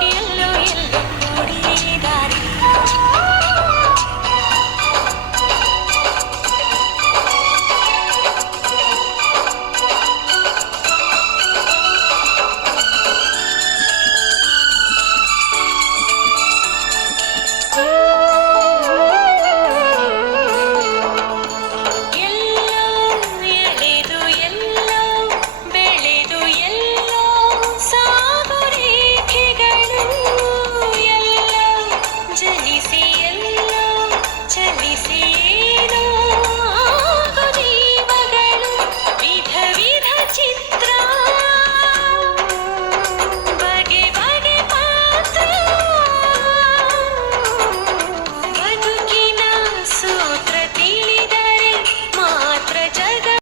E Anjali சியெல்லாம் சலிசியே